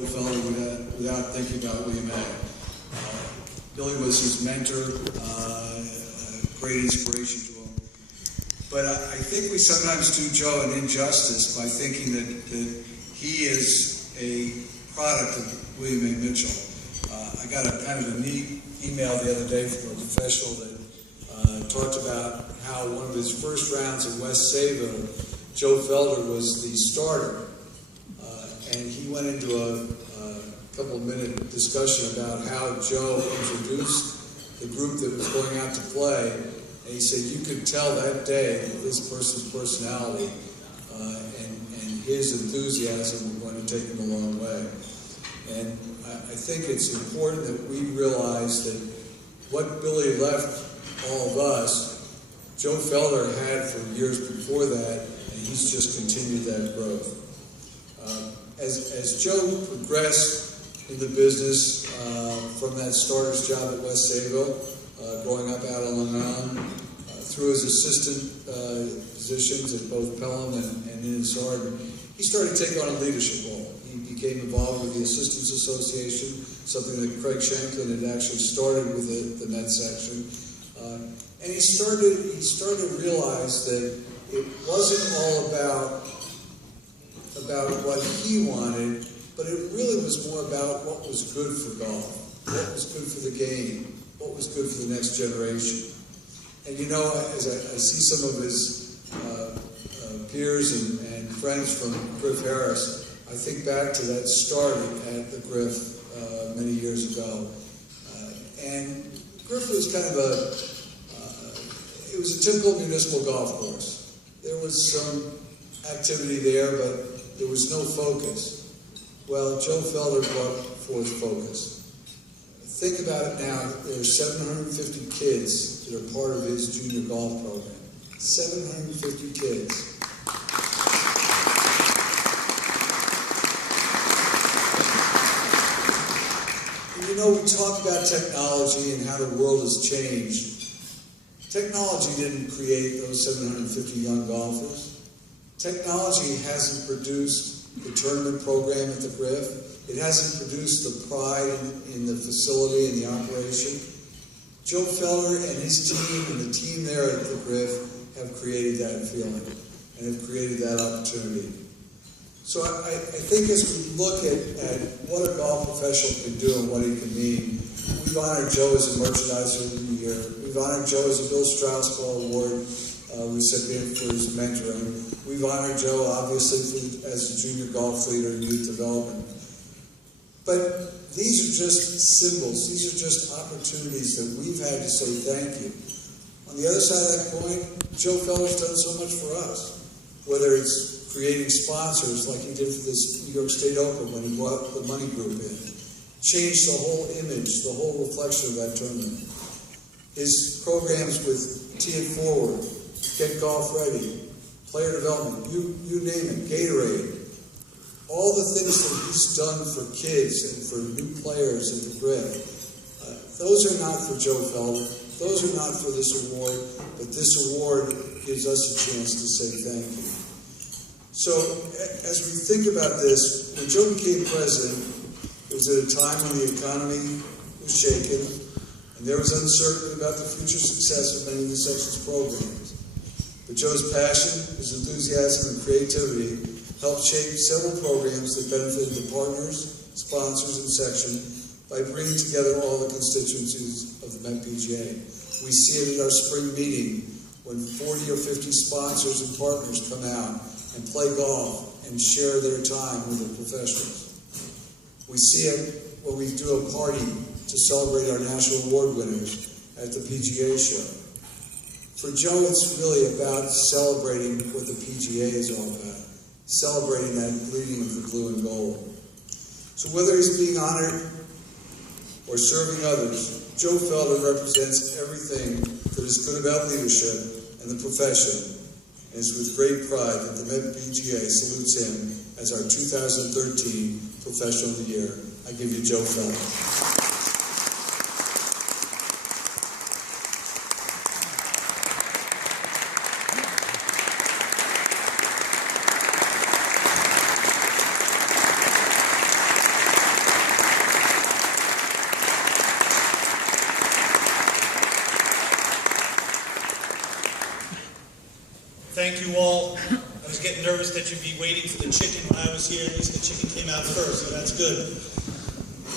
Joe Felder without thinking about William A. Billy was his mentor, great inspiration to him. But I think we sometimes do Joe an injustice by thinking that he is a product of William A. Mitchell. I got a kind of a neat email the other day from a professional that talked about how one of his first rounds at West Sayville, Joe Felder was the starter. And he went into a couple-minute discussion about how Joe introduced the group that was going out to play. And he said you could tell that day that this person's personality and his enthusiasm were going to take him a long way. And I think it's important that we realize that what Billy left all of us, Joe Felder had for years before that, and he's just continued that growth. As Joe progressed in the business from that starter's job at West Sayville, growing up out on Long Island, through his assistant positions at both Pelham and Innisard, he started to take on a leadership role. He became involved with the Assistants Association, something that Craig Shanklin had actually started with the Met section. And he started to realize that it wasn't all about what he wanted, but it really was more about what was good for golf, what was good for the game, what was good for the next generation. And you know, as I see some of his peers and friends from Griff Harris, I think back to that start at the Griff many years ago. And Griff was kind of it was a typical municipal golf course. There was some activity there, but there was no focus. Well, Joe Felder brought forth focus. Think about it now. There are 750 kids that are part of his junior golf program. 750 kids. And you know, we talk about technology and how the world has changed. Technology didn't create those 750 young golfers. Technology hasn't produced the tournament program at the Griff. It hasn't produced the pride in the facility and the operation. Joe Felder and his team and the team there at the Griff have created that feeling and have created that opportunity. So I think as we look at what a golf professional can do and what he can mean, we've honored Joe as a merchandiser of the year. We've honored Joe as a Bill Strauss Ball Award recipient for his mentoring. We've honored Joe, obviously, as a junior golf leader in youth development. But these are just symbols. These are just opportunities that we've had to say thank you. On the other side of that coin, Joe Felder's done so much for us, whether it's creating sponsors like he did for this New York State Open when he brought the money group in, changed the whole image, the whole reflection of that tournament. His programs with Tee It Forward, Get Golf Ready, player development, you name it, Gatorade, all the things that he's done for kids and for new players at the Griff, those are not for Joe Felder, those are not for this award, but this award gives us a chance to say thank you. So as we think about this, when Joe became president, it was at a time when the economy was shaken, and there was uncertainty about the future success of many of the section's programs. But Joe's passion, his enthusiasm, and creativity helped shape several programs that benefited the partners, sponsors, and section by bringing together all the constituencies of the Met PGA. We see it at our spring meeting when 40 or 50 sponsors and partners come out and play golf and share their time with the professionals. We see it when we do a party to celebrate our national award winners at the PGA show. For Joe, it's really about celebrating what the PGA is all about, celebrating that bleeding of the blue and gold. So whether he's being honored or serving others, Joe Felder represents everything that is good about leadership and the profession, and it's with great pride that the Met PGA salutes him as our 2013 Professional of the Year. I give you Joe Felder. thank you all. I was getting nervous that you'd be waiting for the chicken when I was here. At least the chicken came out first, so that's good.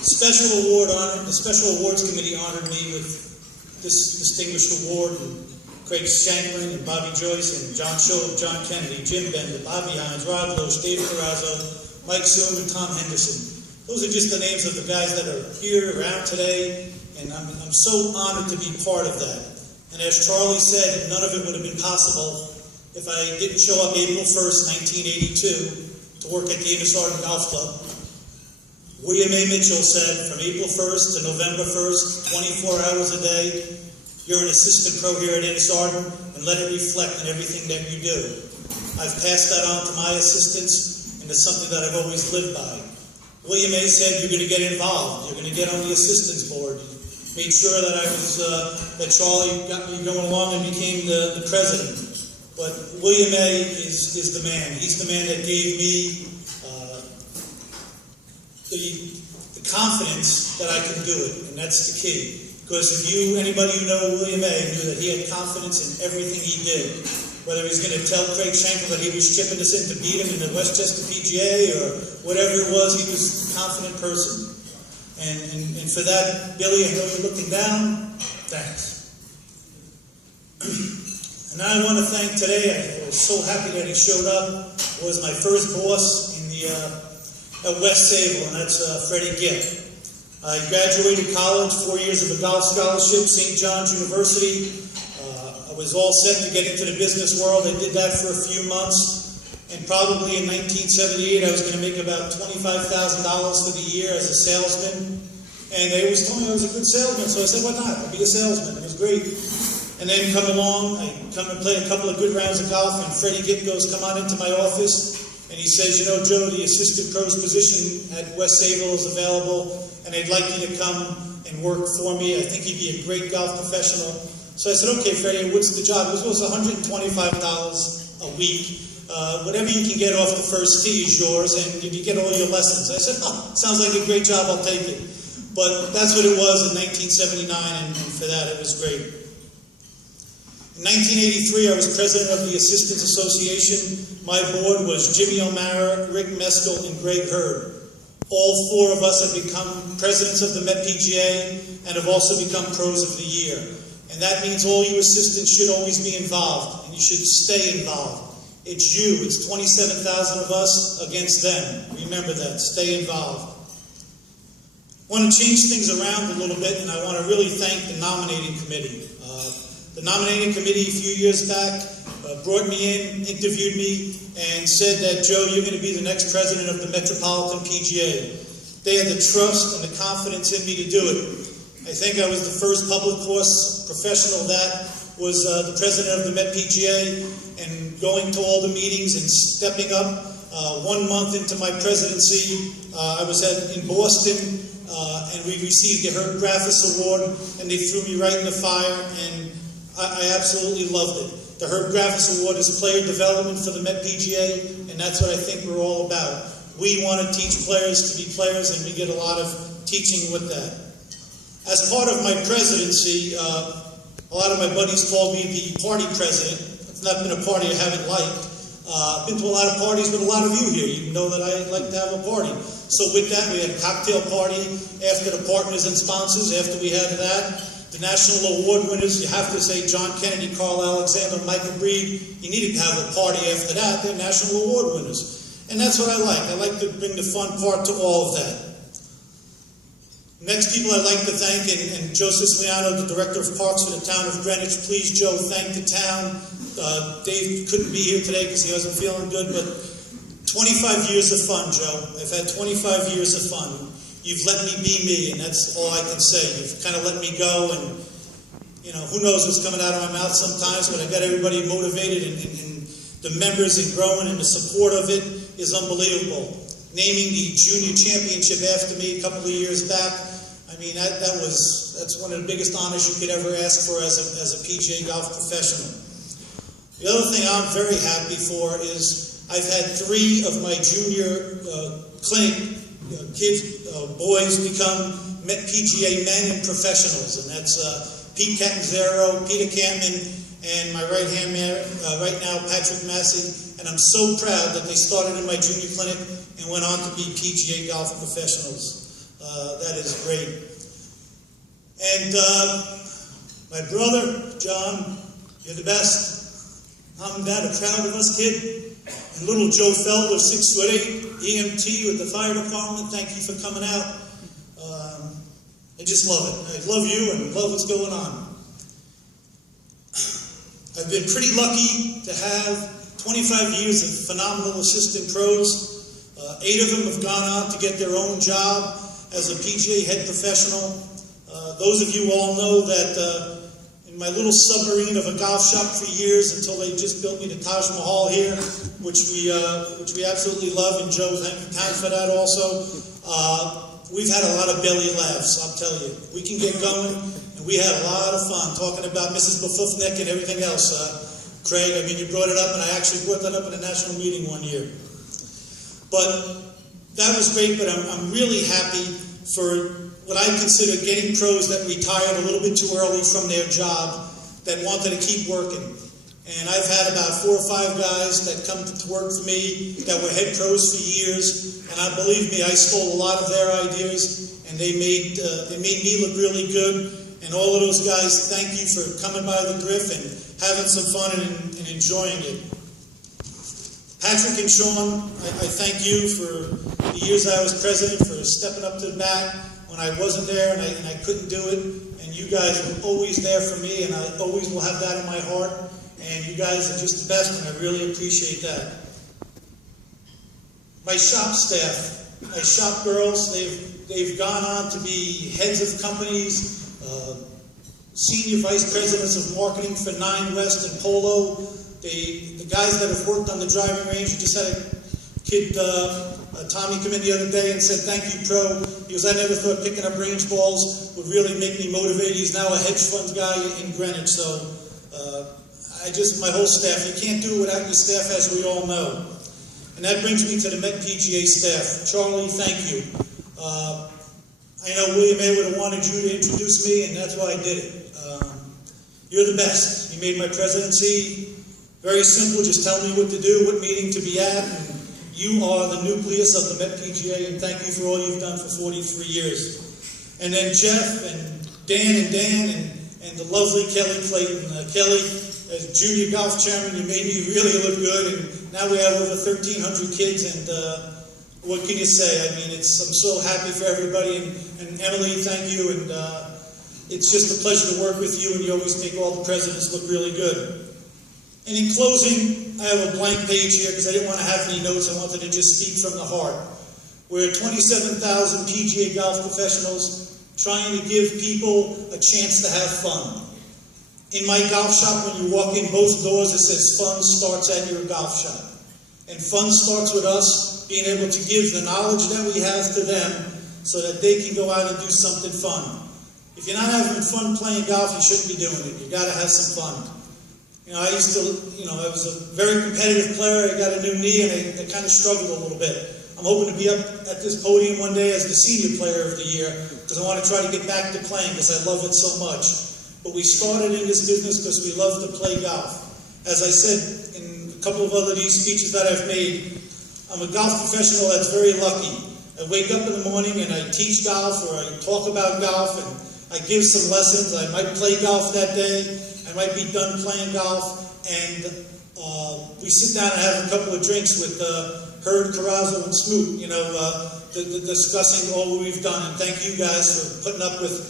The Special Awards Committee honored me with this distinguished award. And Craig Shanklin and Bobby Joyce and John Schob, John Kennedy, Jim Bender, Bobby Hines, Rob Loesch, David Carrazzo, Mike Zoom, and Tom Henderson. Those are just the names of the guys that are here around today, and I'm so honored to be part of that. And as Charlie said, none of it would have been possible if I didn't show up April 1st, 1982 to work at the Amos Arden Golf Club. William A. Mitchell said, from April 1st to November 1st, 24 hours a day, you're an assistant pro here at Amos Arden, and let it reflect in everything that you do. I've passed that on to my assistants, and it's something that I've always lived by. William A. said, you're going to get involved. You're going to get on the assistants board. Made sure that that Charlie got me going along and became the president. But William A. is the man. He's the man that gave me the confidence that I could do it, and that's the key. Because anybody who know William A. knew that he had confidence in everything he did. Whether he's going to tell Craig Shanklin that he was chipping us in to beat him in the Westchester PGA or whatever it was, he was a confident person. And for that, Billy, I know you're looking down. Thanks. And now I want to thank today, I was so happy that he showed up, was my first boss in at West Sable, and that's Freddie Gipp. I graduated college, 4 years of a golf scholarship, St. John's University. I was all set to get into the business world. I did that for a few months, and probably in 1978 I was going to make about $25,000 for the year as a salesman. And they always told me I was a good salesman, so I said, why not? I'll be a salesman. It was great. And then I come and play a couple of good rounds of golf, and Freddie Gipp goes, come on into my office. And he says, you know, Joe, the assistant pro's position at West Sable is available, and I'd like you to come and work for me. I think you'd be a great golf professional. So I said, okay, Freddie, what's the job? It was $125 a week. Whatever you can get off the first tee is yours, and you get all your lessons. I said, oh, sounds like a great job, I'll take it. But that's what it was in 1979, and for that, it was great. In 1983, I was president of the Assistants Association. My board was Jimmy O'Mara, Rick Meskel, and Greg Hurd. All four of us have become presidents of the Met PGA and have also become pros of the year. And that means all you assistants should always be involved, and you should stay involved. It's you. It's 27,000 of us against them. Remember that. Stay involved. I want to change things around a little bit, and I want to really thank the nominating committee. The nominating committee a few years back brought me in, interviewed me, and said that, Joe, you're going to be the next president of the Metropolitan PGA. They had the trust and the confidence in me to do it. I think I was the first public course professional that was the president of the Met PGA, and going to all the meetings and stepping up. 1 month into my presidency, I was in Boston, and we received the Herb Graffis Award, and they threw me right in the fire, and I absolutely loved it. The Herb Graffis Award is player development for the Met PGA, and that's what I think we're all about. We want to teach players to be players, and we get a lot of teaching with that. As part of my presidency, a lot of my buddies called me the party president. It's not been a party I haven't liked. I've been to a lot of parties with a lot of you here. You know that I like to have a party. So with that, we had a cocktail party after the partners and sponsors. After we had that, the national award winners, you have to say John Kennedy, Carl Alexander, Michael Breed. You needed to have a party after that. They're national award winners. And that's what I like. I like to bring the fun part to all of that. Next people I'd like to thank, and Joe Siciliano, the Director of Parks for the town of Greenwich. Please, Joe, thank the town. Dave couldn't be here today because he wasn't feeling good, but 25 years of fun, Joe. I've had 25 years of fun. You've let me be me, and that's all I can say. You've kind of let me go, and you know, who knows what's coming out of my mouth sometimes, but I got everybody motivated, and the members and growing, and the support of it is unbelievable. Naming the junior championship after me a couple of years back, I mean, that's one of the biggest honors you could ever ask for as a PGA golf professional. The other thing I'm very happy for is I've had 3 of my junior clinic boys become PGA men and professionals, and that's Pete Catanzaro, Peter Campman, and my right-hand man right now, Patrick Massey, and I'm so proud that they started in my junior clinic and went on to be PGA golf professionals. That is great. And my brother, John, you're the best. Mom and Dad are proud of us, kid. And little Joe Felder, 6'8", EMT with the fire department, thank you for coming out. I just love it. I love you and love what's going on. I've been pretty lucky to have 25 years of phenomenal assistant pros. 8 of them have gone on to get their own job as a PGA head professional. Those of you all know that in my little submarine of a golf shop for years until they just built me the Taj Mahal here, which we absolutely love, and Joe, thank you for that also. We've had a lot of belly laughs, I'll tell you. We can get going, and we had a lot of fun talking about Mrs. Bafufnik and everything else. Craig, I mean, you brought it up, and I actually brought that up in a national meeting one year. But that was great, but I'm really happy for what I consider getting pros that retired a little bit too early from their job that wanted to keep working. And I've had about 4 or 5 guys that come to work for me that were head pros for years. And believe me, I stole a lot of their ideas, and they made me look really good. And all of those guys, thank you for coming by the Griff and having some fun and enjoying it. Patrick and Sean, I thank you for the years I was president, for stepping up to the bat when I wasn't there and I couldn't do it. And you guys were always there for me, and I always will have that in my heart. And you guys are just the best, and I really appreciate that. My shop staff, my shop girls, they've gone on to be heads of companies, senior vice presidents of marketing for 9 West and Polo. The guys that have worked on the driving range, you just had a kid, Tommy, come in the other day and said, "Thank you, Pro." He goes, "I never thought picking up range balls would really make me motivated." He's now a hedge fund guy in Greenwich. So my whole staff, you can't do it without your staff, as we all know. And that brings me to the Met PGA staff. Charlie, thank you. I know William A. would have wanted you to introduce me, and that's why I did it. You're the best. You made my presidency very simple. Just tell me what to do, what meeting to be at, and you are the nucleus of the Met PGA, and thank you for all you've done for 43 years. And then Jeff and Dan and the lovely Kelly Clayton. Kelly, as junior golf chairman, you made me really look good, and now we have over 1,300 kids, and what can you say? I mean, I'm so happy for everybody, and Emily, thank you, and it's just a pleasure to work with you, and you always make all the presidents look really good. And in closing, I have a blank page here because I didn't want to have any notes. I wanted to just speak from the heart. We're 27,000 PGA golf professionals trying to give people a chance to have fun. In my golf shop, when you walk in both doors, it says fun starts at your golf shop. And fun starts with us being able to give the knowledge that we have to them so that they can go out and do something fun. If you're not having fun playing golf, you shouldn't be doing it. You've got to have some fun. You know, I was a very competitive player. I got a new knee, and I kind of struggled a little bit. I'm hoping to be up at this podium one day as the senior player of the year because I want to try to get back to playing because I love it so much. But we started in this business because we love to play golf. As I said in a couple of other these speeches that I've made, I'm a golf professional that's very lucky. I wake up in the morning and I teach golf or I talk about golf and I give some lessons. I might play golf that day. I might be done playing golf. And we sit down and have a couple of drinks with Herd, Carrazzo, and Smoot, discussing all we've done. And thank you guys for putting up with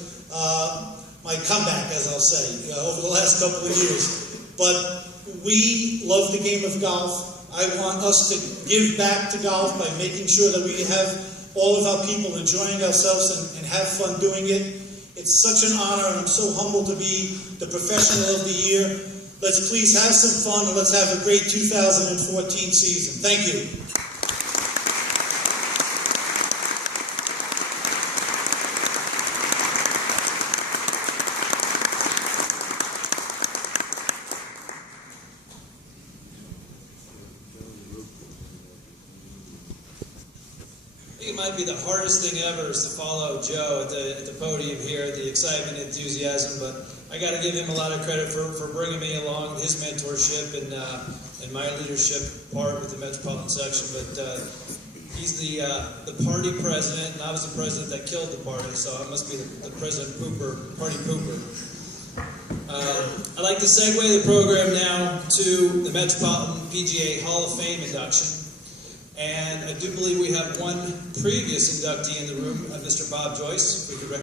my comeback, as I'll say, over the last couple of years. But we love the game of golf. I want us to give back to golf by making sure that we have all of our people enjoying ourselves and have fun doing it. It's such an honor, and I'm so humbled to be the professional of the year. Let's please have some fun, and let's have a great 2014 season. Thank you. It might be the hardest thing ever is to follow Joe at the podium here, the excitement, enthusiasm, but I got to give him a lot of credit for bringing me along, his mentorship and my leadership part with the Metropolitan section. But he's the party president, and I was the president that killed the party, so I must be the president pooper, party pooper. I'd like to segue the program now to the Metropolitan PGA Hall of Fame induction. And I do believe we have one previous inductee in the room, Mr. Bob Joyce. If we could